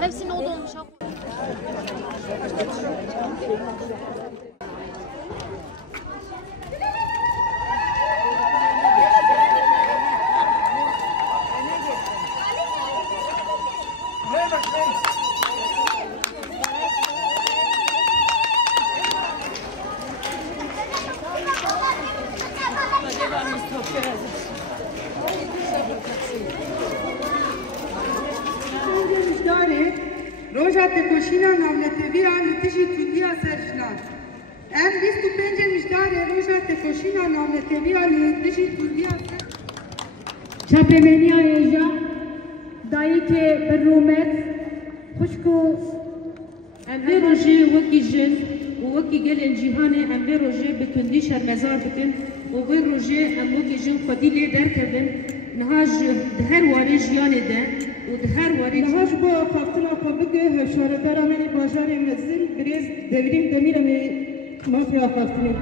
Hepsinin o dolmuş. Roja te koşina namneteviya litişi tudiya serşna. Em 25 mijdare roja te koşina namneteviya litişi tudiya serşna. Çapemeniya eja, dayı ke berrumet, kuşku em ve roje vaki jin, o vaki gelin cihane em ve roje bütündi şermezar bitin, o ve roje em vaki jin fadile derkevin, nahaj her wari jiyane de, her wari Nahaj bu faktına kabıge hevşaredara meni bajarı mezil, biraz devrim demir mi mafya faktını.